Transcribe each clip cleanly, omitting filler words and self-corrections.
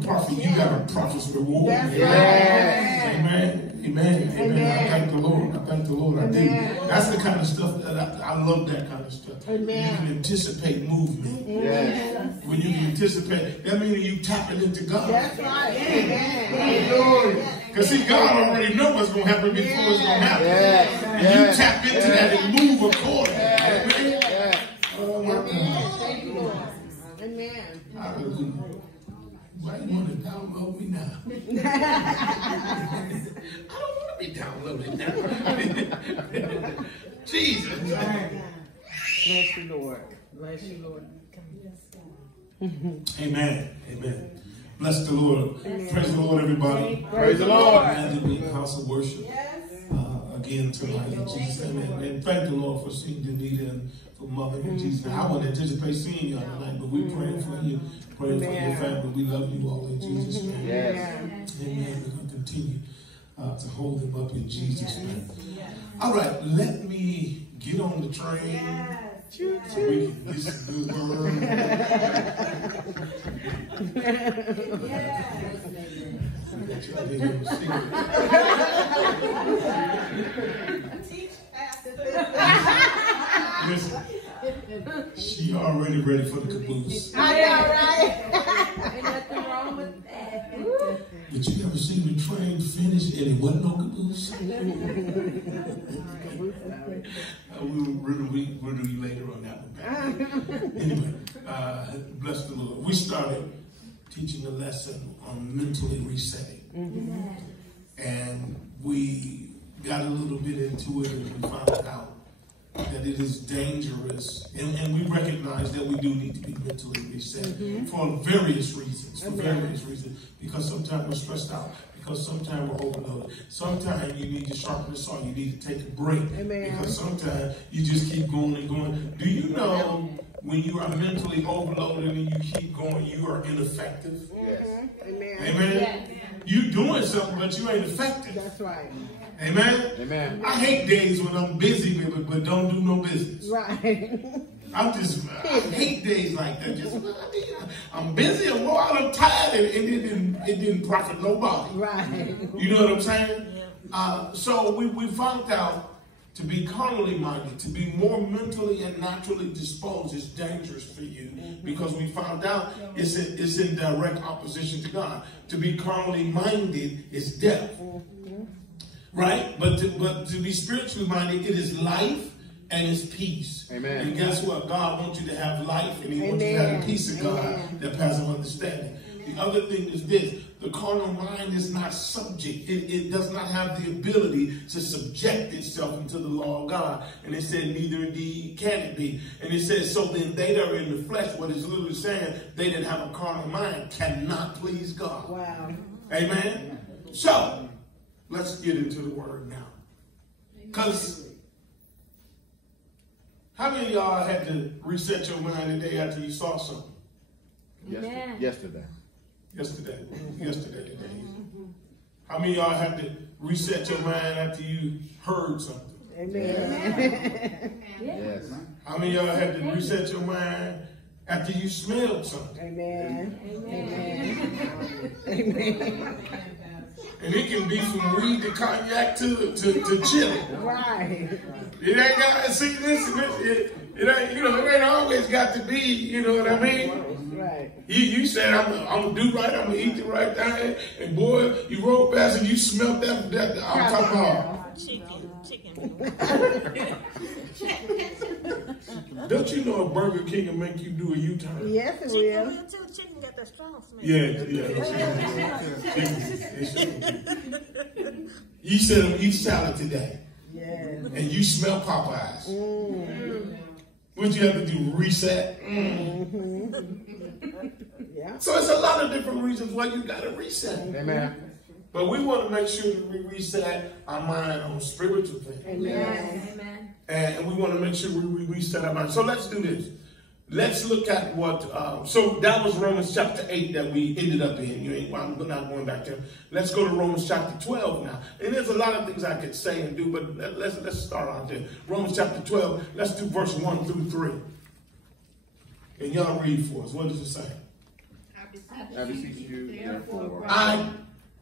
a prophet, you got a prophet's reward. That's Amen. right. Amen. Amen. Amen. I thank the Lord. I thank the Lord. I do. That's the kind of stuff that I love. That kind of stuff. Amen. You can anticipate movement. Yes. When you can anticipate, that means you tapping into God. That's right. Amen. Because see, God already knows what's going to happen before it's going to happen. And you tap into that and move accordingly. Amen. Oh my God. Thank you, Lord. Amen. Hallelujah. Why you want to download me now? I don't want to be downloaded now. Jesus. Bless you, Lord. Bless you, Lord. Amen. Amen. Bless the Lord. Praise the Lord, everybody. Praise the Lord. Glad to be in the house of worship again tonight in Jesus' name. And thank the Lord for seeing Danita and for Mother in Jesus' name. I wouldn't anticipate seeing y'all tonight, but we praying for you, praying for your family. We love you all in Jesus' name. Amen. We're going to continue to hold them up in Jesus' name. All right, let me get on the train. So we can listen to the word. Listen, she already ready for the caboose. I know, right? Ain't nothing wrong with that. But you ever seen the train finish and it wasn't no caboose? We'll do you later on that one. Anyway, bless the Lord. We started teaching a lesson on mentally resetting. And we got a little bit into it and we found out that it is dangerous. And we recognize that we do need to be mentally reset for various reasons. Because sometimes we're stressed out. Because sometimes we're overloaded. Sometimes you need to sharpen the saw. You need to take a break. Because sometimes you just keep going and going. Do you know when you are mentally overloaded and you keep going, you are ineffective? Yes. Amen. Amen. Yes. You doing something, but you ain't effective. That's right. Amen. Amen. I hate days when I'm busy, but don't do no business. Right. I hate days like that. Just I'm busy, I'm more out, I'm tired, and it didn't profit nobody. Right. You know what I'm saying? So we found out to be carnally minded, to be more mentally and naturally disposed is dangerous for you, because we found out it's in direct opposition to God. To be carnally minded is death, right? But to be spiritually minded, it is life and it's peace. Amen. And guess what? God wants you to have life, and He wants you to have the peace of God that passes understanding. The other thing is this: the carnal mind is not subject. It does not have the ability to subject itself into the law of God. And it said, neither indeed can it be. And it says, so then they that are in the flesh, what it's literally saying, they that have a carnal mind cannot please God. Wow. Amen? So, let's get into the word now. Because how many of y'all had to reset your mind the day after you saw something? Yesterday. Yesterday. How many of y'all had to reset your mind after you heard something? Amen. Yes. How many of y'all had to reset your mind after you smelled something? Amen. Amen. Amen. And it can be from weed to cognac to chili. Right. It ain't got, see, listen, it ain't, you know, it ain't always got to be, you know what I mean? Right. You said, I'm going to do right, I'm going to eat the right thing, and boy, you rolled past and you smelled that I'm talking about. Chicken. Don't you know a Burger King will make you do a U-turn? Yes, it Chicken will. will too. Chicken got that strong smell. Yeah. You said I'm eat salad today, Yes. and you smell Popeyes. What you have to do, reset? Yeah. So it's a lot of different reasons why you got to reset. Amen. But we want to make sure that we reset our mind on spiritual things. Amen. And we want to make sure we reset our mind. So let's do this. Let's look at what, so that was Romans chapter 8 that we ended up in. I'm not going back there. Let's go to Romans chapter 12 now. And there's a lot of things I could say and do, but let's start out there. Romans chapter 12, let's do verse 1 through 3. And y'all read for us. What does it say? I I beseech you, therefore. I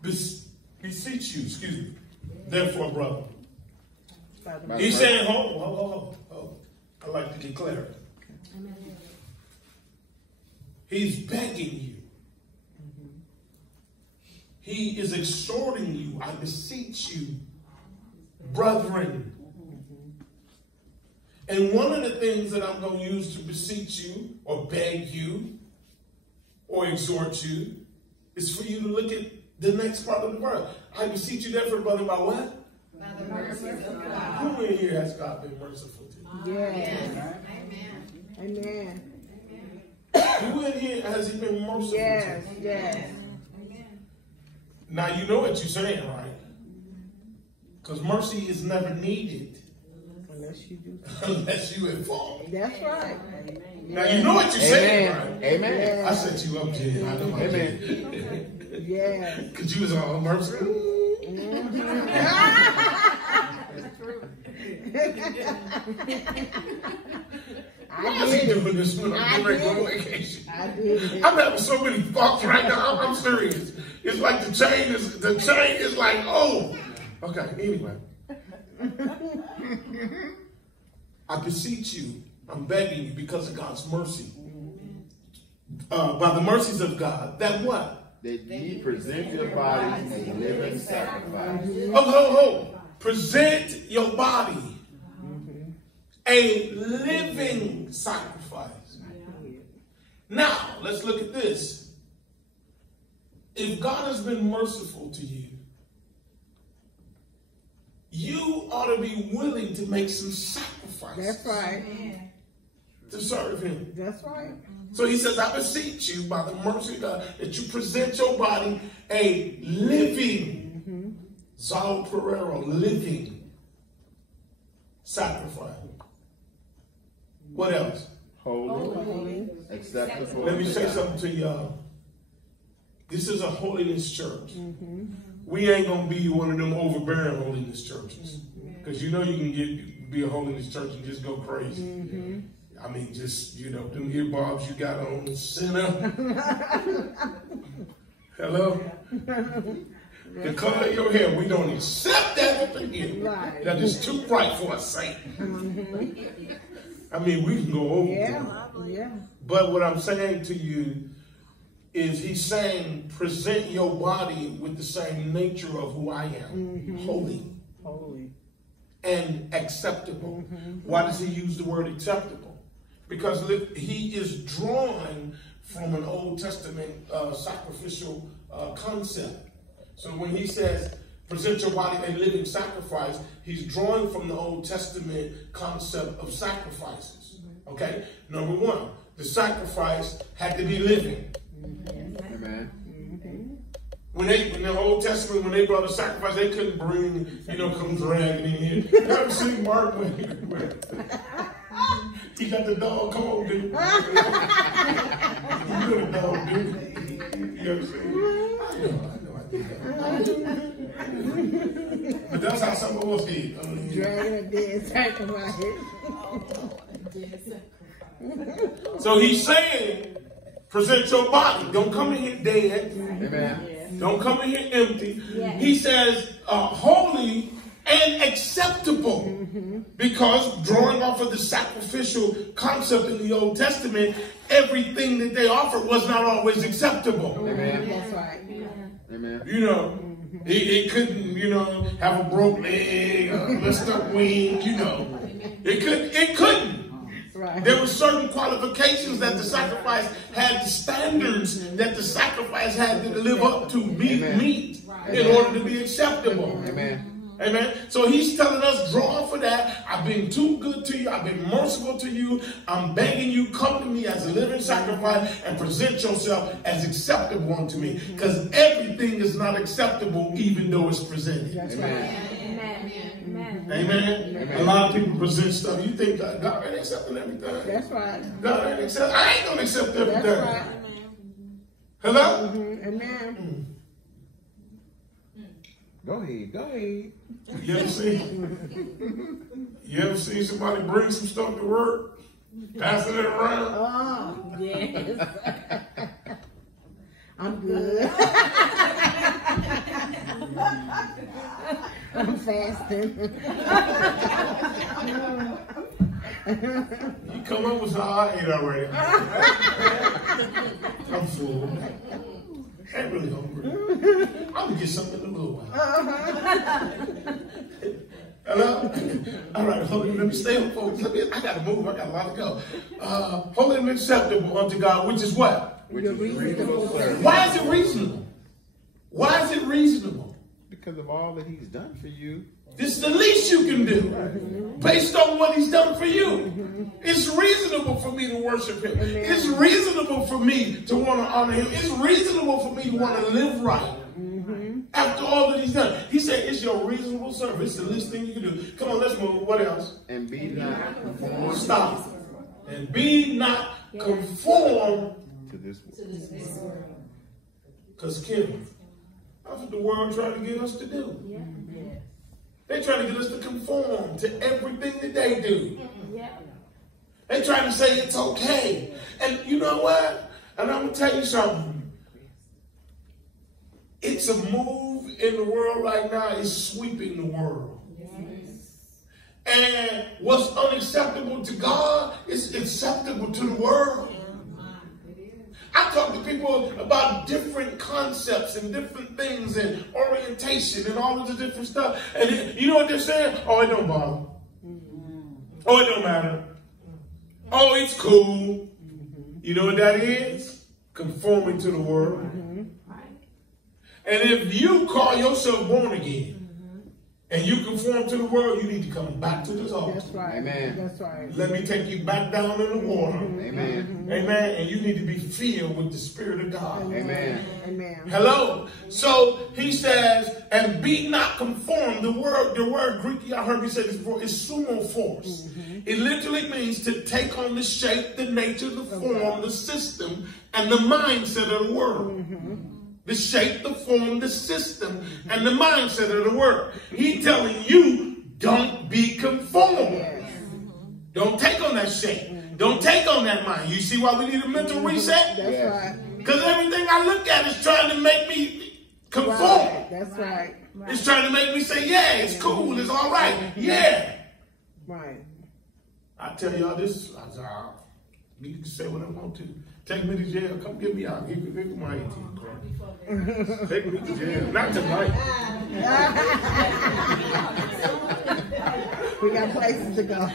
beseech you, excuse me, therefore, brother. He's saying, hold. I like to declare it. He's begging you. He is exhorting you. I beseech you, brethren. And one of the things that I'm going to use to beseech you or beg you or exhort you is for you to look at the next part of the verse. I beseech you therefore, brother, by what? By the mercy of God. Who in here has God been merciful to? Yes. Amen. Amen. Who in here has he been merciful Yes. to? Yes. Now you know what you're saying, right? Because mercy is never needed Unless you do. unless you inform. That's right. Now you know what you're saying, Amen. right? Amen. I set you up, Jen. I know I Amen. did. Yes. Because you was on mercy. I How's he did it. doing this when I'm I getting ready to go on did it. vacation? I did it. I'm having so many thoughts right now. I'm serious. It's like the chain is like, oh. Okay, anyway. I beseech you, I'm begging you because of God's mercy. By the mercies of God, that what? That ye present your bodies as a living sacrifice. Oh. Present your body a living sacrifice. Now, let's look at this. If God has been merciful to you, you ought to be willing to make some sacrifices. That's right. To serve him. That's right. So he says, I beseech you by the mercy of God that you present your body a living, Zal Pereira, living sacrifice. What else? Holy, acceptable. Let me say something to y'all. This is a holiness church. We ain't going to be one of them overbearing holiness churches. Because you know you can be a holiness church and just go crazy. I mean, just, them earbobs you got on, sinner. Hello? The color of your hair, we don't accept that up in here. Right. That is too bright for a saint. I mean, we can go over Yeah. that. Yeah. But what I'm saying to you is he's saying, present your body with the same nature of who I am. Holy Holy. and acceptable. Why does he use the word acceptable? Because he is drawing from an Old Testament sacrificial concept. So when he says, present your body a living sacrifice, he's drawing from the Old Testament concept of sacrifices. Okay? Number one, the sacrifice had to be living. Amen. When in the Old Testament, when they brought a sacrifice, they couldn't bring, come dragging in here. You ever seen Mark when he got the dog? Come on, dude. You got a dog, dude. You ever seen? I know I did. But that's how some of us did. Dragging a dead sacrifice. So he's saying, present your body. Don't come in here dead. Amen. Don't come in here empty. He says, holy and acceptable. Because drawing off of the sacrificial concept in the Old Testament, everything that they offered was not always acceptable. Amen. That's right. Amen. It couldn't, have a broke leg, a messed up wing, It couldn't. Right. There were certain qualifications that the sacrifice had, the standards that the sacrifice had to live up to, meet in order to be acceptable. Amen. Amen. So he's telling us, draw for that. I've been too good to you. I've been merciful to you. I'm begging you, come to me as a living sacrifice and present yourself as acceptable unto me. Because everything is not acceptable even though it's presented. That's Amen. right. Amen. A lot of people present stuff. You think God ain't accepting everything. That's right. God ain't accept. I ain't gonna accept everything. That's right. Hello? Amen. Go ahead. You ever seen somebody bring some stuff to work, passing it around? Oh, yes. I'm good. I'm fasting. You come up with some, I ate already. I'm full. I ain't really hungry. I'm going to get something in a little while. Hello? All right, hold on. Let me stay on, folks. I got to move. I got a lot to go. Holy and acceptable unto God, which is what? Which is reasonable service. Why is it reasonable? Why is it reasonable? Because of all that he's done for you. This is the least you can do based on what he's done for you. It's reasonable for me to worship him. It's reasonable for me to want to honor him. It's reasonable for me to want to live right after all that he's done. He said it's your reasonable service. It's the least thing you can do. Come on, let's move. What else? And be not conformed Stop. And be not conformed to this world. because Kim, that's what the world trying to get us to do. They trying to get us to conform to everything that they do. They trying to say it's okay. And you know what? And I'm going to tell you something. It's a move in the world right now. It's sweeping the world. And what's unacceptable to God is acceptable to the world. I talk to people about different concepts and different things and orientation and all of the different stuff. And you know what they're saying? Oh, it don't bother. Oh, it don't matter. Oh, it's cool. You know what that is? Conforming to the world. And if you call yourself born again, and you conform to the world, you need to come back to this altar. That's right. Amen. That's right. Let me take you back down in the water. Amen. Amen. And you need to be filled with the Spirit of God. Amen. Amen. Hello. So he says, and be not conformed. The word Greek, y'all heard me say this before, is sumo force. It literally means to take on the shape, the nature, the form, the system, and the mindset of the world. The shape, the form, the system, and the mindset of the world. He's telling you, don't be conformed. Yes. Don't take on that shape. Don't take on that mind. You see why we need a mental reset? That's right. Because everything I look at is trying to make me conform. Right. That's right. It's trying to make me say, yeah, it's cool, it's all right. Yeah. Right. I tell y'all this, you can say what I want to. Take me to jail. Come get me out. Give me my ATM card. Take me to jail. Not tonight. We got places to go.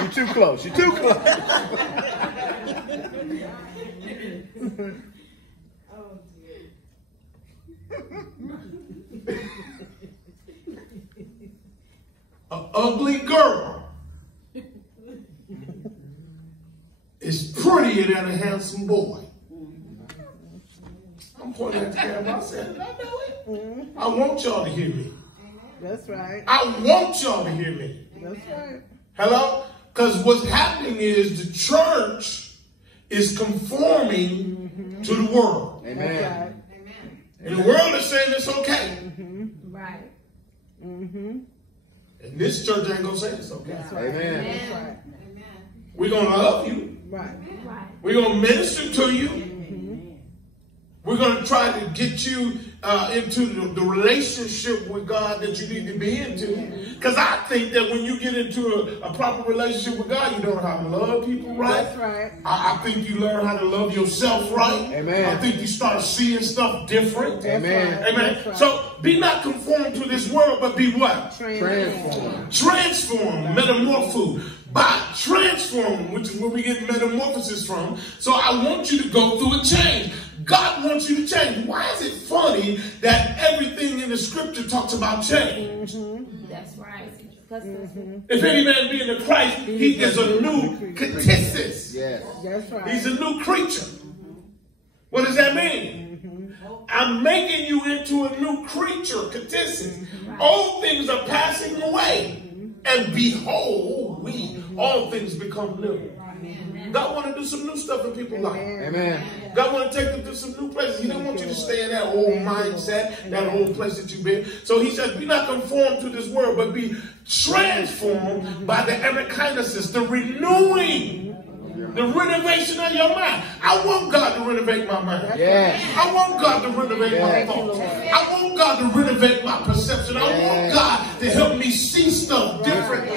You're too close. You're too close. An ugly girl is prettier than a handsome boy. I'm pointing at the camera. I said, I know it. I want y'all to hear me. That's right. I want y'all to hear me. That's right. Hello? Because what's happening is the church is conforming to the world. That's Amen. right. And the world is saying it's okay. Right. And this church ain't going to say it's okay. That's right. Amen. That's right. We're going to love you. Right. Right. We're going to minister to you. We're going to try to get you into the relationship with God that you need to be into. Because I think that when you get into a proper relationship with God, you learn how to love people right. That's right. I think you learn how to love yourself right. Amen. I think you start seeing stuff different. Amen. That's Amen. right. So be not conformed to this world, but be what? Transform. Transform, metamorpho, by transform, which is where we get metamorphosis from. So I want you to go through a change. God wants you to change. Why is it funny that everything in the scripture talks about change? That's right. If any man be in the Christ, he is a new ktissis. Yes. That's right. He's a new creature. What does that mean? I'm making you into a new creature, ktissis. Old things are passing away. And behold, all things become new. God want to do some new stuff in people's lives. Amen. God want to take them to some new places. He don't want you to stay in that old mindset, that old place that you've been. So he says, be not conformed to this world, but be transformed by the epikinesis, the renewing The renovation of your mind. I want God to renovate my mind. Yes. I want God to renovate my Yes. thoughts. I want God to renovate my perception. I want God to help me see stuff differently.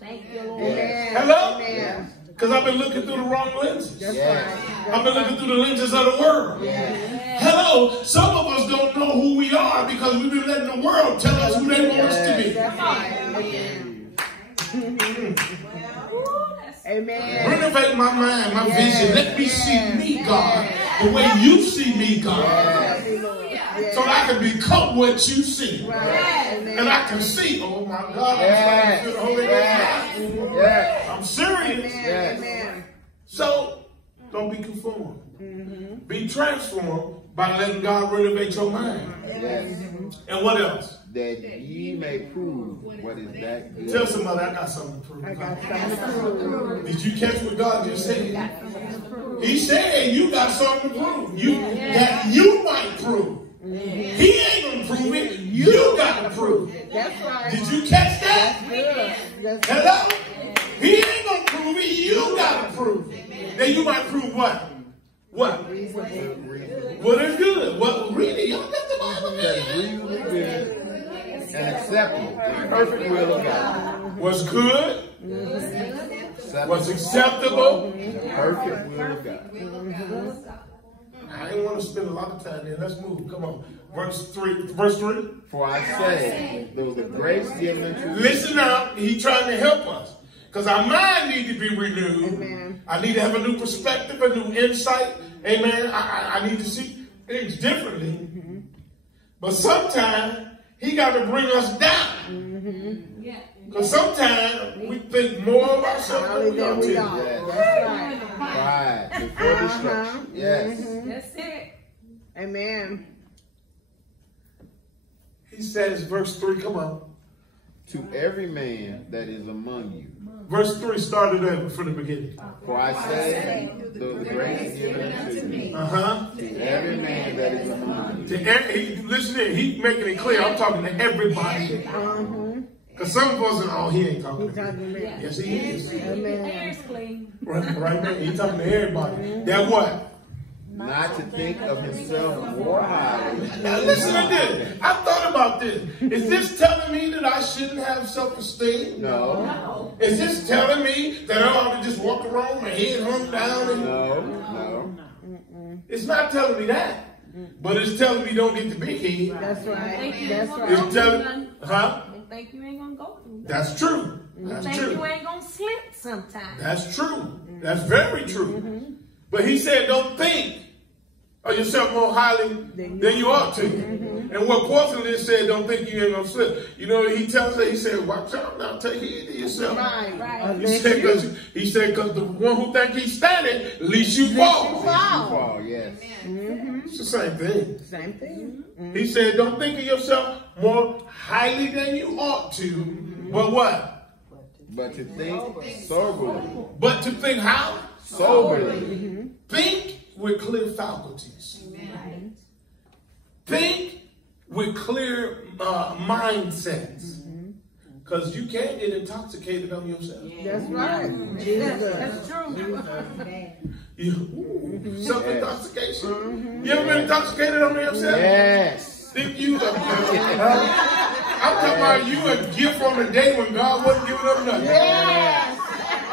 Thank you, Lord. Amen. Hello? Amen. Because I've been looking through the wrong lenses. That's Yes. right. I've been looking through the lenses of the world. Hello? Some of us don't know who we are because we've been letting the world tell us who they want us to be. That's right. Amen. Amen. Renovate my mind, my vision. Let me see me, God, the way you see me, God. So that I can become what you see. And I can see, oh my God, I'm trying to feel the Holy Ghost. Yes. I'm serious. Yes. Amen. So don't be conformed. Be transformed by letting God renovate your mind. Yes. And what else? That ye may prove what is that good. Tell somebody I got something to prove. I got something to prove. Did you catch what God just said? He said you got something to prove. That you might prove. He ain't gonna prove it. You got to prove it. That's right. Did you catch that? Good. That's Hello? He ain't gonna prove it. You got to prove it. Then you might prove what? What? What is good? What really? Y'all got the Bible That there. is reasonably good and acceptable. The perfect will of God. What's good? What's Acceptable. acceptable? The perfect will of God. I didn't want to spend a lot of time there. Let's move. Come on. Verse 3. Verse 3. For I say, though the grace given to Listen out. He's trying to help us. Because our mind needs to be renewed. Amen. I need to have a new perspective, a new insight. Amen. I need to see things differently. But sometimes he got to bring us down. Because sometimes we think more of ourselves than we ought we to. are. Yes. That's right. pride before destruction. Yes. That's it. Amen. He says, verse 3, come on. To every man that is among you. Verse 3 started over from the beginning. For I say, though the grace is given unto me, to every man that is among you. Listen here, he's making it clear. I'm talking to everybody. Because some of us, oh, he ain't talking to me. Yes, he is. Hair's clean. Right now, he's talking to everybody. That what? Not to think of himself more highly. Now listen to this. I thought about this. Is this telling me that I shouldn't have self-esteem? No. Is this telling me that I ought to just walk around with my head hung down? And No. It's not telling me that. But it's telling me don't get the big head. That's right. That's It's right. telling, huh? You think you ain't gonna go through that. That's true. You That's think you true. ain't gonna slip sometime. That's true. That's very true. But he said, don't think of yourself more highly than you ought to. And what Portland said, don't think you ain't going to slip. You know, he tells her, he said, watch out now, take heed to yourself. Right. He said, because the one who think he's standing, at least you fall. Fall, yes. It's the same thing. Same thing. He said, don't think of yourself more highly than you ought to. But what? But to think soberly. But to think how? Soberly. Think with clear faculties. Think with clear mindsets. Because you can't get intoxicated on yourself. That's right. Jesus. That's true. Self-intoxication. You ever been intoxicated on yourself? Yes. Think you I'm talking about you a gift on a day when God wasn't giving up nothing. Yes.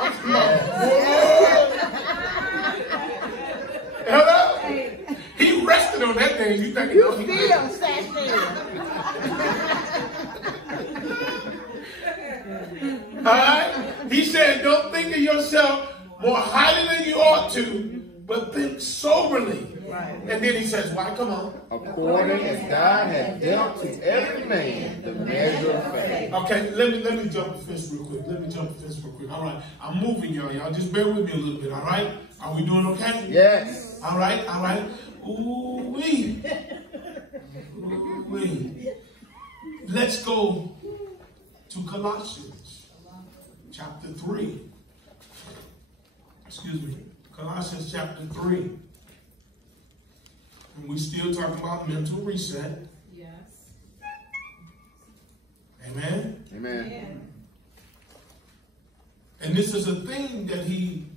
I'm talking about, hello? He rested on that thing. You think You still sat there. all right? He said, don't think of yourself more highly than you ought to, but think soberly. Right. And then he says, why? Come on. According as God has dealt to every man the measure of faith. Okay, let me jump the fence real quick. All right, I'm moving y'all. Y'all just bear with me a little bit, all right? Are we doing okay? Yes. All right. Ooh-wee. Ooh-wee. Let's go to Colossians chapter 3. Excuse me. Colossians chapter 3. And we still talking about mental reset. Yes. Amen? Amen. And this is a thing that he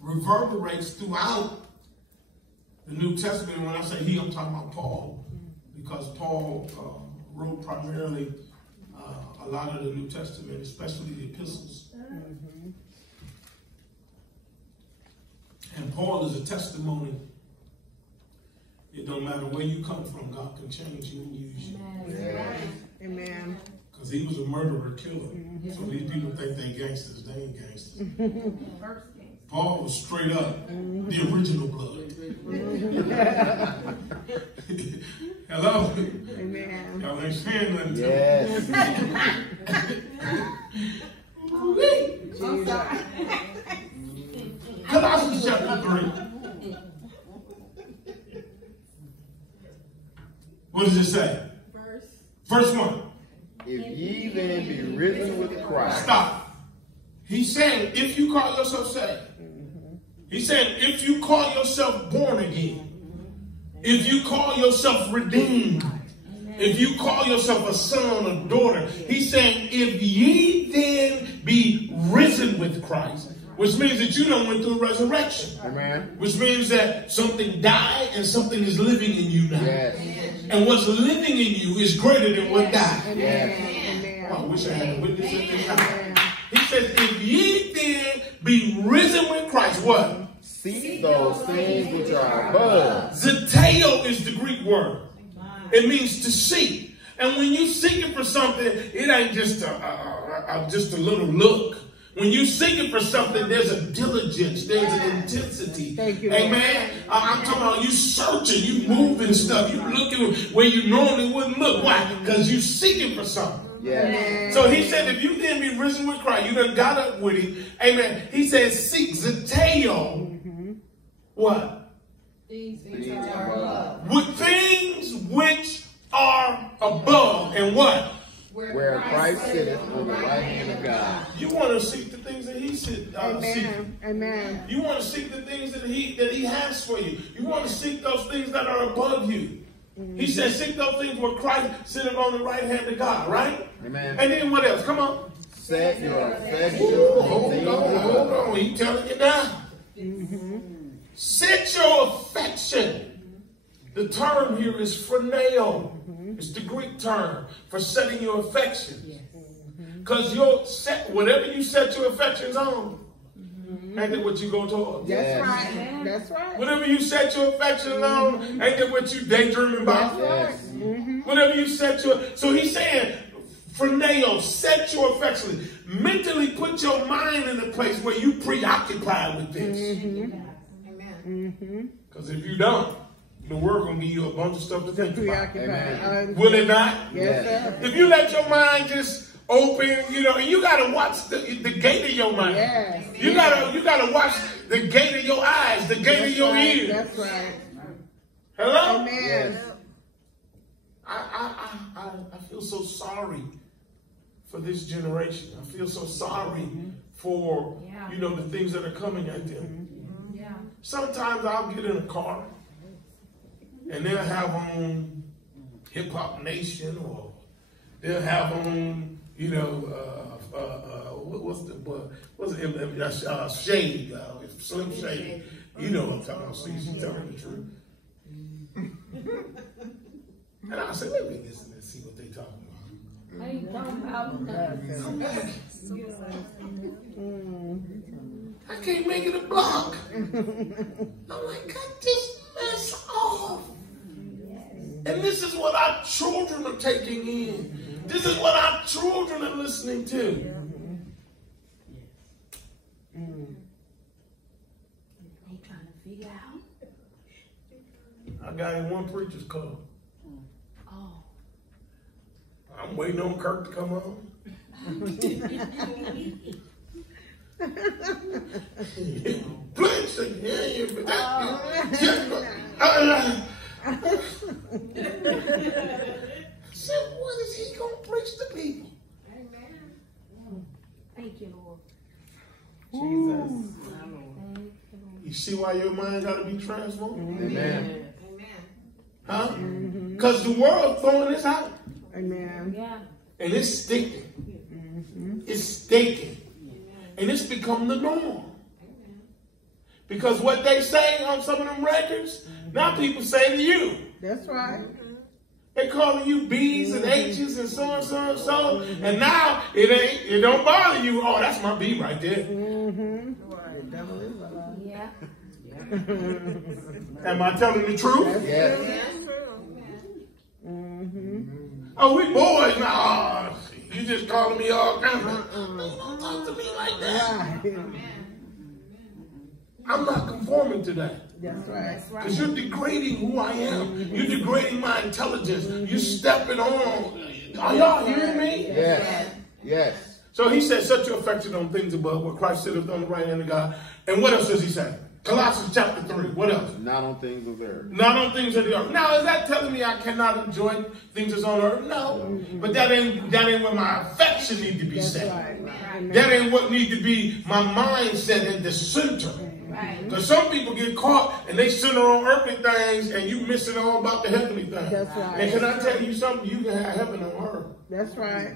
reverberates throughout the New Testament. When I say he, I'm talking about Paul, because Paul wrote primarily a lot of the New Testament, especially the epistles. And Paul is a testimony. It don't matter where you come from, God can change you and use you. Amen. Because he was a murderer, killer. So these people think they gangsters. They ain't gangsters. Paul was straight up the original blood. Hello? Amen. Y'all ain't saying nothing to Yes. Colossians chapter 3. What does it say? Verse 1. If ye then be risen with Christ. Stop. He's saying, if you call yourself saved. He's saying, if you call yourself born again. If you call yourself redeemed. If you call yourself a son or daughter. He's saying, if ye then be risen with Christ. Which means that you done went through a resurrection. Amen. Which means that something died and something is living in you now. Yes. And what's living in you is greater than what died. Yes. Oh, I wish I had a witness in this house. He says, if ye then be risen with Christ, what? Seek those things which are above. Zeteo is the Greek word. It means to seek. And when you seeking for something, it ain't just a little look. When you seeking for something, there's a diligence, there's an intensity. Thank you, Amen. I'm talking about you searching, you moving stuff, you looking where you normally wouldn't look. Why? Because you seeking for something. Yes. So he said, if you then be risen with Christ, you done got up with him. Amen. He says, seek Zeteo. What? Things are above. With things which are above. And what? Where Christ sitteth on the right hand of God. You want to seek the things that he said. Amen. Amen. You want to seek the things that he has for you. You want to seek those things that are above you. He said, seek those things where Christ sitteth on the right hand of God, right? Amen. And then what else? Come on. Set your affections Hold on. He telling you now. Set your affection. The term here is phroneo. It's the Greek term for setting your affections. Because whatever you set your affections on, ain't that what you go towards? That's right. That's right. Whatever you set your affections on, ain't that what you daydreaming about? That's right. Whatever you set so he's saying, phroneo, set your affections. Mentally put your mind in a place where you preoccupied with this. Because if you don't, the world gonna give you a bunch of stuff to think about. Will it not? Yes, sir. If you let your mind just open, and you gotta watch the gate of your mind. Yes. You gotta watch the gate of your eyes, the gate of your ears. That's right. Hello? Amen. Yes. I feel so sorry for this generation. I feel so sorry for the things that are coming at them. Sometimes I'll get in a car and they'll have on Hip Hop Nation, or they'll have on, Shade, Slim Shade. You know what I'm talking about. See, she's telling the truth. And I said, let me listen and see what they talking about. How you talking about? I can't make it a block. I'm like, cut this mess off. And this is what our children are taking in. This is what our children are listening to. They trying to figure out. I got in one preacher's club. Oh. I'm waiting on Kirk to come on. Please say, said, what is he going to preach to people? Amen. Thank you, Lord. Jesus. You see why your mind got to be transformed? Amen. Huh? Because the world throwing this out. Amen. Yeah. And it's stinking. It's stinking. And it's become the norm. Because what they say on some of them records, now people say to you. That's right. They calling you B's and H's and so and so and so. And now it don't bother you. Oh, that's my B right there. Mm-hmm. The devil is alive. Yeah. Am I telling the truth? Yes. Mm-hmm. Oh, we boys now. Oh, you just calling me all kinds of. Don't talk to me like that. Right. I'm not conforming to that. That's right. Because you're degrading who I am. You're degrading my intelligence. You're stepping on. Are y'all hearing me? Yes. Yes. So he said, set your affection on things above, where Christ sitteth on the right hand of God. And what else does he say? Colossians chapter 3. What else? Not on things of earth. Not on things of the earth. Now, is that telling me I cannot enjoy things that's on earth? No. But that ain't where my affection need to be That's set. right. Amen. That ain't what need to be my mindset at the center. Because some people get caught and they center on earthly things and you missing all about the heavenly things. That's right. And can I tell you something? You can have heaven on earth. That's right.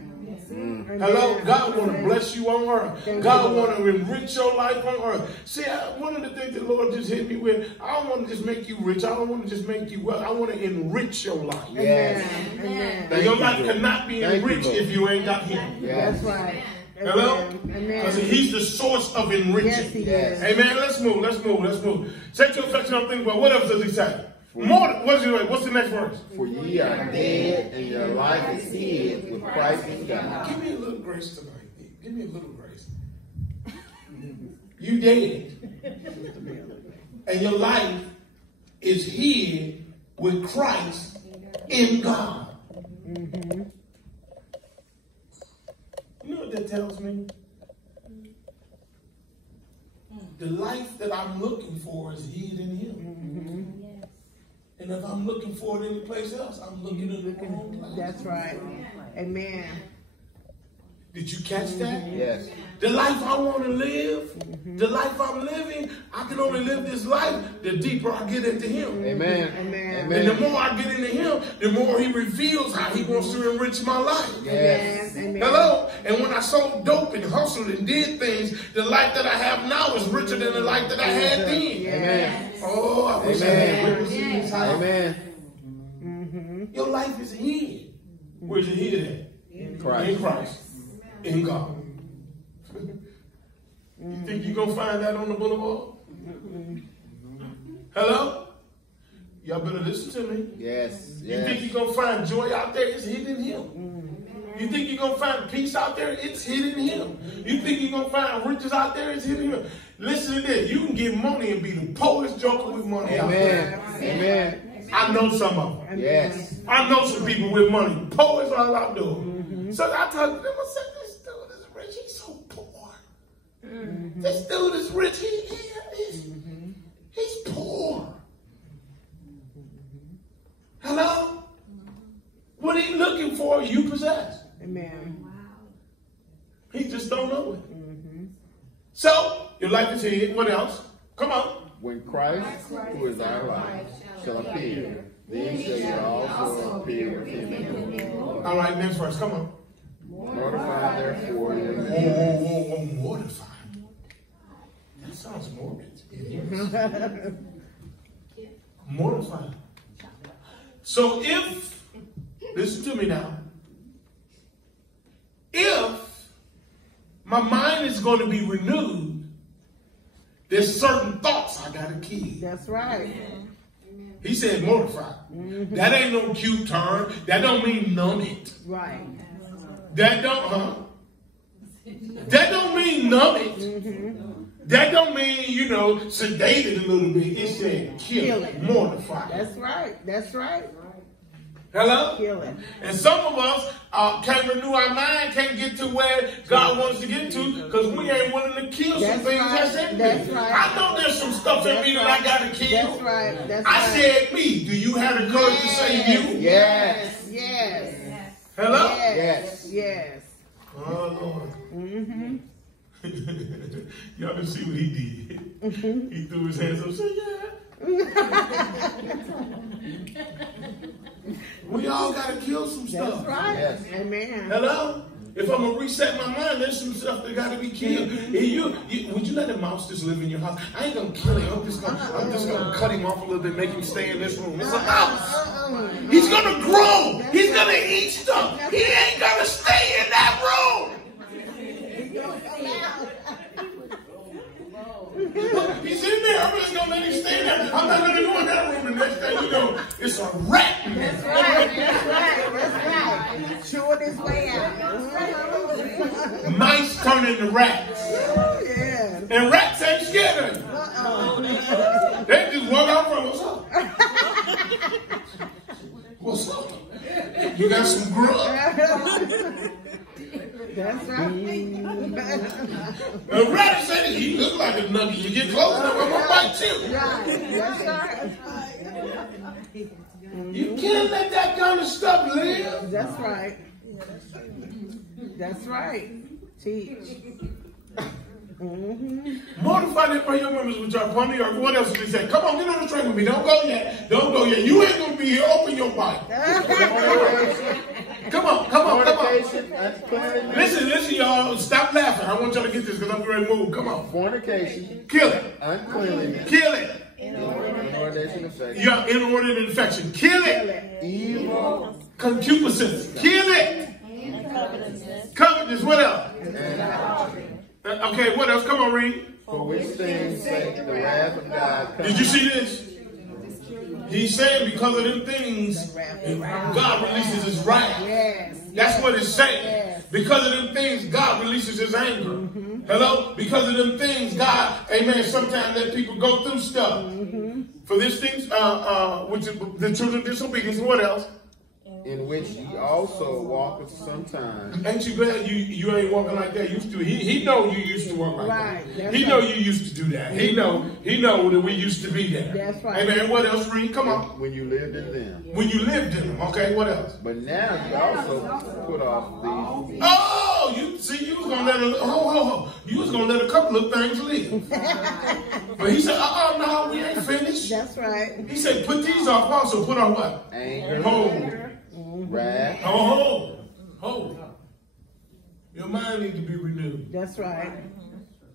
Amen. Hello? God want to bless you on earth. Thank God you, want to enrich your life on earth. See, one of the things the Lord just hit me with, I don't want to just make you rich. I don't want to just make you well. I want to enrich your life. Yes. Amen. And your life Lord. cannot be Thank you, enriched Lord. if you ain't got him. Yes. That's right. Hello? Amen. Because he's the source of enriching. Yes, he Yes. is. Amen. Let's move. Set your affection on things. Well, what else does he say? More. What's the next verse? For ye are dead, and your life is hid with Christ in God. Give me a little grace tonight. Give me a little grace. You dead, and your life is hid with Christ in God. Mm-hmm. You know what that tells me? The life that I'm looking for is hid in Him. Mm-hmm. And if I'm looking for it anyplace else, I'm looking in the wrong place. That's right. Amen. Did you catch that? Yes. The life I want to live, the life I'm living, I can only live this life the deeper I get into Him. Amen. Amen. And the Amen. more I get into Him, the more He reveals how He wants to enrich my life. Yes. Amen. Hello? And when I sold dope and hustled and did things, the life that I have now is richer than the life that I had then. Amen. Oh, I wish I had witnesses in this house. Amen. Mm-hmm. Your life is hid. Where's it hid at? In Christ. Christ. In God. You think you're going to find that on the boulevard? Hello? Y'all better listen to me. Yes. You think Yes. you're going to find joy out there? It's hidden in Him. You think you're going to find peace out there? It's hidden in Him. You think you're going to find riches out there? It's hidden in Him. Listen to this. You can get money and be the poorest joker with money out there. Amen. Amen. I know some of them. Yes. I know some people with money. Poor is all I do. So I told them, I said, this dude is rich. He's so poor. This dude is rich. He's poor. Hello? What he looking for, you possess. Amen. He just don't know it. So, your life is hid. What else? Come on. When Christ, who is our life, shall appear, then shall you also appear with him in glory. All right, next verse. Come on. Mortify therefore your Oh, mortify. That sounds morbid. Mortify. So if, listen to me now, if my mind is going to be renewed, there's certain thoughts I got to keep. That's right. He said mortify. That ain't no cute term. That don't mean numb it. Right. That don't, That don't mean numb it. That don't mean, sedate it a little bit. It said kill it, mortify. That's right. That's right. Hello? Kill it. And some of us can't renew our mind, can't get to where God wants to get to because we ain't willing to kill some That's things right. that's in That's me. right. I know there's some stuff in me that I got to kill. That's right. That's I right. said me. Do you have the courage to say you? Yes. Yes. Hello? Yes. Yes. Oh, Lord. Mm-hmm. Y'all can see what he did. He threw his hands up and said, yeah. We all got to kill some stuff. That's right. Yes. Amen. Hello? If I'm gonna reset my mind, there's some stuff that gotta be killed. Would you let a mouse just live in your house? I ain't gonna kill him. I'm just gonna cut him off a little bit, make him stay in this room. It's a mouse. He's gonna grow. He's gonna eat stuff. He ain't gonna stay in that room. He's in there. I'm just gonna let him stay there. I'm not gonna go in that room. The next thing you know, it's a rat. That's right. That's right. Chewing his way out. Mice turn into rats. Yeah. And rats ain't scared of you. They just walk out from, what's up? What's up? You got some grub? That's right. A rat said, he look like a nugget. You get close enough, I'm gonna bite you. Right. That's right. You can't let that kind of stuff live. That's right. That's right. Teach. Mortify them for your members which are upon the earth. What else did he say? Come on, get on the train with me. Don't go yet. Don't go yet. You ain't gonna be here. Open your mic. Come on. Listen, y'all. Stop laughing. I want y'all to get this because I'm ready to move. Come on. Fornication. Kill it. Uncleanliness. Kill it. Inordinate affection. Yeah, inordinate infection. Kill it. Evil. Concupiscence. Kill it. Covetousness. What else? Okay, what else? Come on, read. For which things sake the wrath of God comes. Did you see this? He's saying because of them things, God releases his wrath. Yes. That's what it's saying. Yes. Because of them things, God releases his anger. Hello? Because of them things, God, amen, sometimes let people go through stuff. For these things, which is the children of disobedience, and what else? In which ye also walked sometime. Ain't you glad you ain't walking like that? Used to. He know you used to walk like Right, that. He know you used to do that. He know that we used to be there. That's right. Amen. What else, read? Come on. When you lived in them. When you lived in them. Okay, what else? But now you also put off these. Oh, you see, you was gonna let you was gonna let a couple of things live. But he said, no, we ain't finished. That's right. He said, put these off also. Put on what? Anger. Wrath. Your mind needs to be renewed. That's right.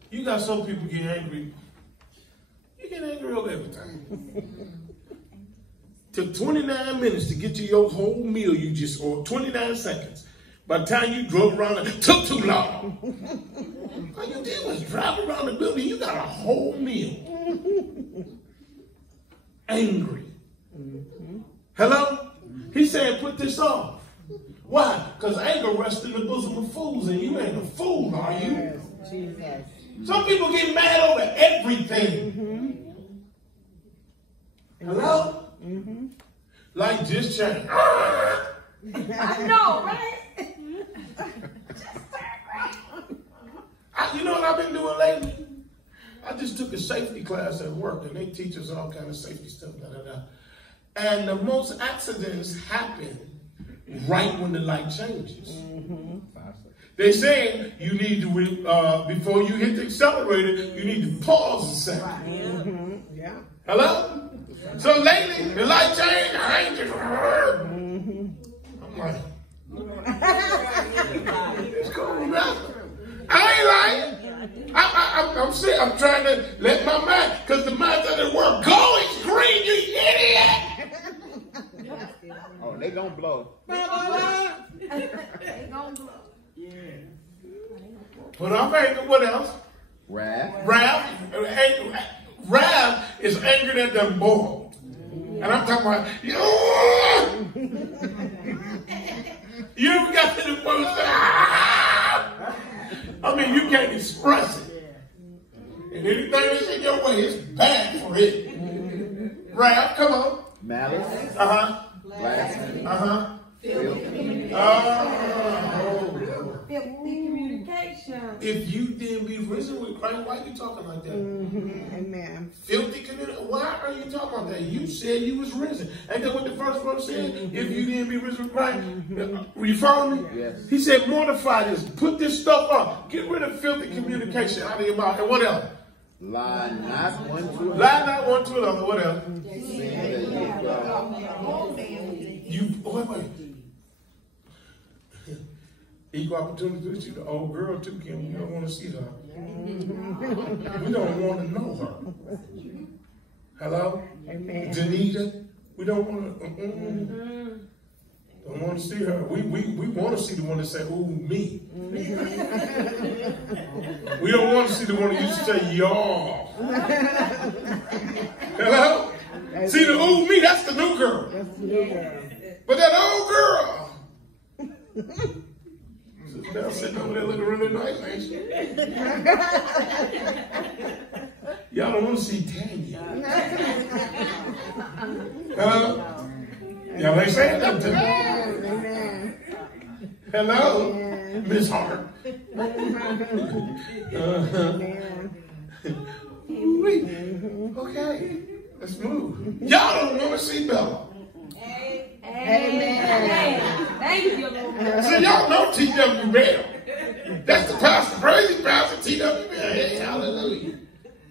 You got some people get angry. You get angry over everything. Took 29 minutes to get to your whole meal or 29 seconds. By the time you drove around, it took too long. All you did was drive around the building. You got a whole meal. Angry. Hello? He said, put this off. Why? Because anger rests in the bosom of fools, and you ain't a fool, are you? Yes. Jesus. Some people get mad over everything. Hello? Like just change. I know, right? You know what I've been doing lately? I just took a safety class at work, and they teach us all kind of safety stuff. And the most accidents happen right when the light changes. They're saying you need to, before you hit the accelerator, you need to pause a second. Yeah. Hello? So lately, the light changed, I ain't just, I'm like, it's cool, man. I ain't lying. I'm saying, I'm trying to let my mind, because the mind doesn't work. Go, it's green, you idiot! Oh, they gonna blow. Put off anger, what else? Wrath. Wrath is anger that done boiled. And I'm talking about, you ever got to the point I mean, you can't express it. And anything that's in your way is bad for it. Wrath, come on. Malice. Blasphemy. Filthy. Filthy communication. If you didn't be risen with Christ, why are you talking like that? Amen. Filthy communication. Why are you talking about that? You said you was risen. Ain't that what the first verse said? If you didn't be risen with Christ. Were you following me? Yes. He said, mortify this. Put this stuff up. Get rid of filthy communication out of your mouth. And what else? Lie not one to another. Lie not one to another. What else? Seeing that You, wait. equal opportunity to see the old girl too, Kim. You don't want to see her. We don't want to know her. Hello? Amen. Danita, we don't want to. Don't want to see her. We want to see the one that say, "Ooh, me." We don't want to see the one that used to say, "Y'all." Hello? See the "Ooh, me"? That's the new girl. That's the new girl. But that old girl. Now sitting over there looking really nice, ain't she? Y'all don't want to see Tanya. Hello? Y'all ain't saying nothing to me. Hello? Miss Hart. Okay, let's move. Y'all don't want to see Bella. Amen. Thank you, Lord. So y'all know T.W. Bell. That's the pastor, crazy pastor, T.W. Bell. Hey, hallelujah.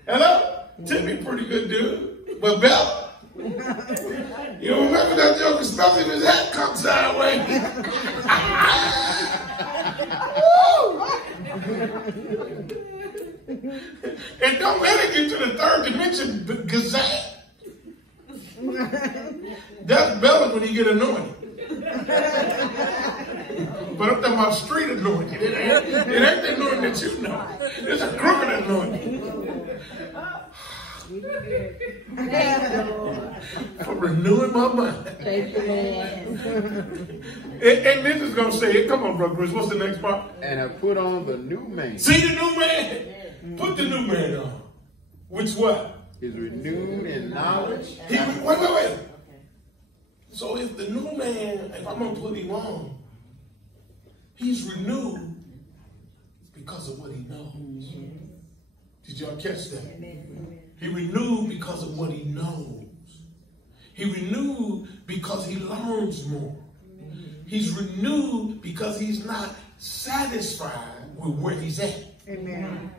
Hello? Timmy, pretty good dude. But Bella, you don't remember that joke, especially if his hat comes sideways. And don't let it get to the third dimension gazette. That's Bella when he get anointed. But I'm talking about street anointing. It ain't the anointing that you know. It's a crooked anointing. For renewing my mind. Thank you, Lord. And this is going to say it. Come on, Brother Chris. What's the next part? And have put on the new man. See the new man? Put the new man on. Which what? Is renewed in knowledge. Wait. So if the new man, if I'm going to put him on, he's renewed because of what he knows. Did y'all catch that? He renewed because of what he knows. He renewed because he learns more. He's renewed because he's not satisfied with where he's at. Amen.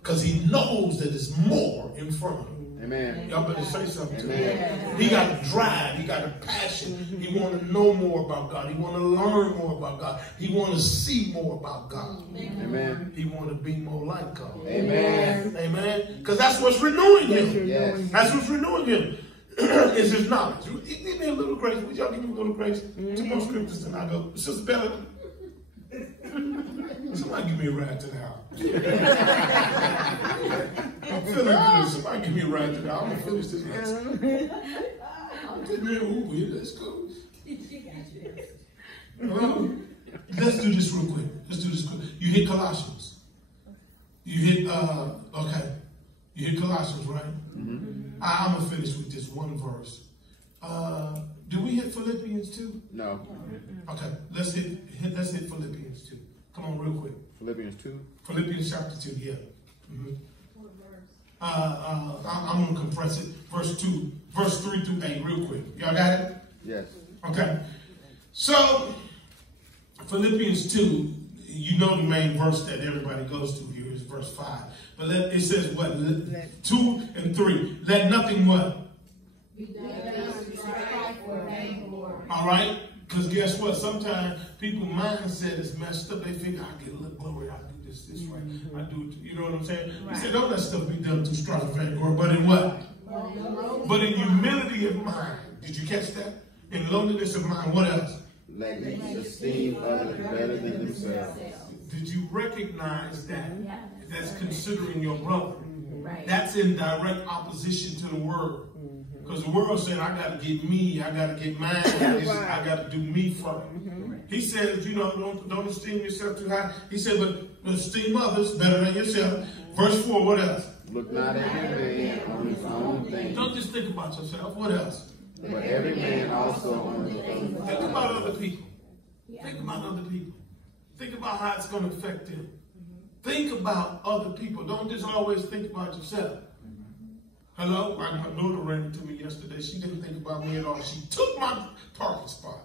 Because he knows that there's more in front of him. Amen. Y'all better say something to me. Amen. He got a drive. He got a passion. He want to know more about God. He want to learn more about God. He want to see more about God. Amen. He want to be more like God. Amen. Amen. Because that's what's renewing him. Yes. That's what's renewing him. Is his knowledge. Give me a little grace. Would y'all give me a little grace? 2 more scriptures and I go. Sister Bella. Somebody give me a ride to the house. I'm feeling good. Somebody give me a ride to the house. I'm going to finish this lesson. I'm getting real Uber here. Let's go. Let's do this real quick. Let's do this quick. You hit Colossians. You hit, okay. You hit Colossians, right? Mm-hmm. I'm going to finish with this one verse. Do we hit Philippians 2? No. Okay, let's hit Philippians 2. Come on, real quick. Philippians 2. Philippians chapter 2, yeah. Mm-hmm. I'm going to compress it. Verse 3 through 8, real quick. Y'all got it? Yes. Okay. So, Philippians 2, you know the main verse that everybody goes to here is verse 5. But it says what? 2 and 3. Let nothing what? All right? Because guess what? Sometimes people's mindset is messed up. They think, I get a little glory. I do this way. I do it. You know what I'm saying? He said, don't let stuff be done through strife and glory. But in what? But in humility of mind. Did you catch that? In loneliness of mind. What else? Let them esteem others better than themselves. Did you recognize that? That's considering your brother. That's in direct opposition to the world. Because the world said, I got to get me, I got to get mine, I got to do me first. He said, you know, don't esteem yourself too high. He said, but esteem others better than yourself. Verse 4, what else? Look not every man on his own thing. Don't just think about yourself. What else? But every man also on his own. Think about other people. Think about other people. Think about how it's going to affect them. Think about other people. Don't just always think about yourself. Hello? My daughter ran into me yesterday. She didn't think about me at all. She took my parking spot.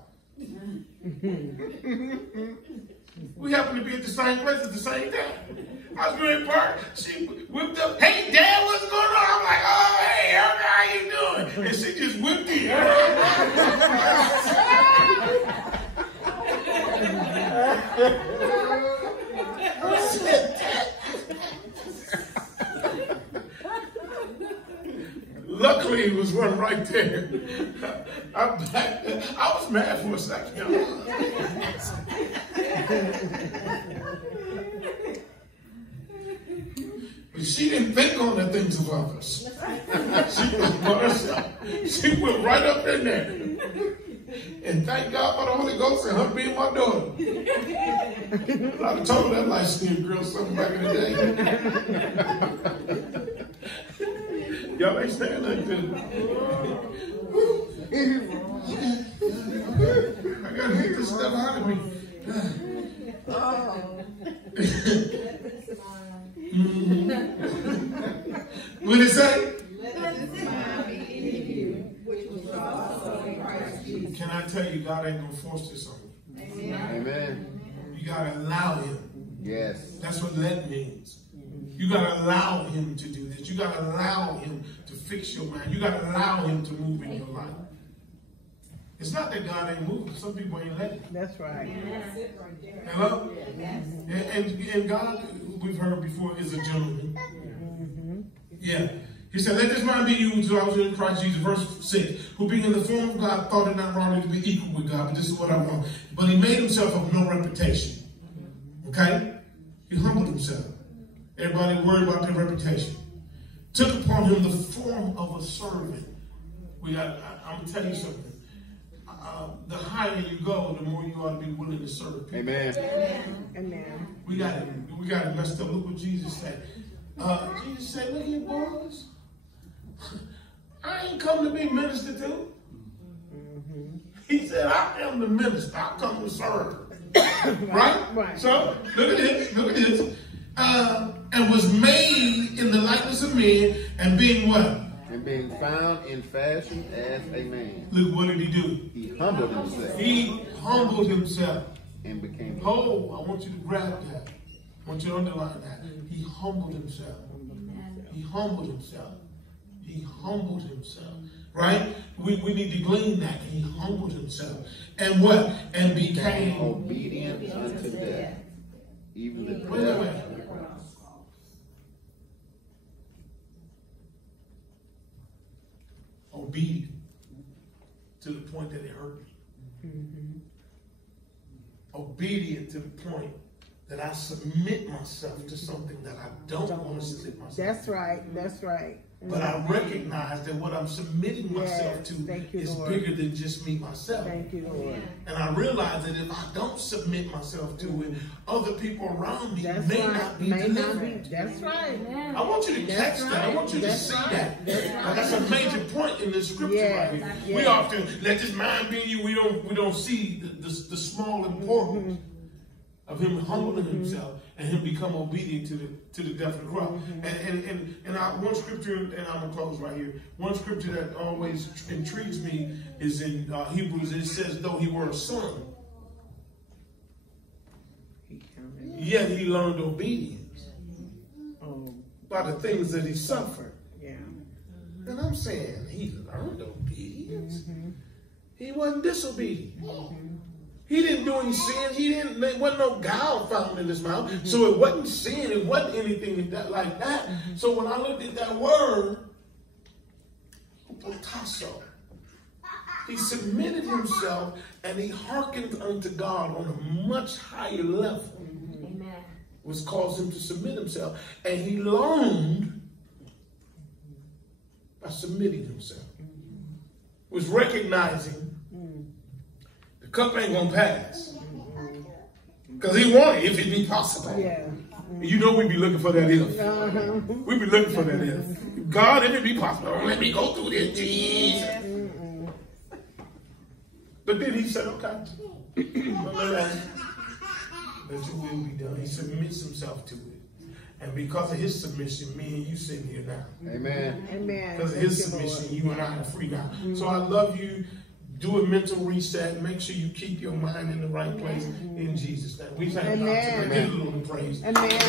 We happened to be at the same place at the same time. I was going to park. She whipped up. Hey, Dad, what's going on? I'm like, oh, hey, how you doing? And she just whipped in. one right there. I was mad for a second. But she didn't think on the things of others. She was by herself. She went right up in there. And thank God for the Holy Ghost and her being my daughter. I'd have told that light-skinned girl something back in the day. Y'all ain't saying nothing to me. I gotta get this stuff out of me. What did it say? Can I tell you, God ain't gonna force this on you. Amen. You gotta allow Him. Yes. That's what let means. You gotta allow Him to do this. You gotta allow Him to fix your mind. You gotta allow Him to move in your life. It's not that God ain't moving. Some people ain't letting. That's right. Hello? And God, we've heard before, is a gentleman. Yeah. He said, let this mind be you who was in Christ Jesus, verse 6, who being in the form of God thought it not wrong to be equal with God, but this is what I want. But he made himself of no reputation. Okay? He humbled himself. Everybody worried about their reputation. Took upon him the form of a servant. I'm going to tell you something. The higher you go, the more you ought to be willing to serve people. Amen. Amen. We got it messed up. Look what Jesus said. Jesus said, look here, boys. I ain't come to be ministered to. He said, I am the minister. I come to serve. Right? So, look at this. Look at this. And was made in the likeness of men, and being what? And being found in fashion as a man. Look, what did he do? He humbled himself. He humbled himself. And became. Oh, I want you to grab that. I want you to underline that. He humbled himself. He humbled himself. He humbled himself. Right? We need to glean that. He humbled himself. And what? And became obedient unto death. Even the death. Wait. Obedient to the point that it hurt me. Obedient to the point that I submit myself to something that I don't want to submit myself to. That's right. That's right. But I recognize that what I'm submitting myself to is bigger than just me myself. Thank you, Lord. And I realize that if I don't submit myself to it, other people around me may not be delivered. That's right. I want you to catch that. I want you to see that. That's a major point in the scripture right here. We often let this mind be in you. We don't see the small importance of him humbling himself and him become obedient to the death of the cross. And one scripture, and I'm gonna close right here. One scripture that always intrigues me is in Hebrews. It says, though he were a son, yet he learned obedience by the things that he suffered. And I'm saying he learned obedience. He wasn't disobedient. He didn't do any sin. There wasn't no gall found in his mouth. So it wasn't sin. It wasn't anything like that. So when I looked at that word, potasso, he submitted himself and he hearkened unto God on a much higher level. Amen. Which caused him to submit himself. And he learned by submitting himself. Was recognizing the cup ain't gonna pass. Because he wanted if it be possible. You know we be looking for that if. We be looking for that if. God, if it be possible, don't let me go through this, Jesus. But then he said, okay. Let your will be done. He submits himself to it. And because of his submission, me and you sitting here now. Amen. Amen. Because of his submission, you and I are free now. So I love you. Do a mental reset. Make sure you keep your mind in the right place in Jesus' name. We thank God today. Give a little praise. Amen.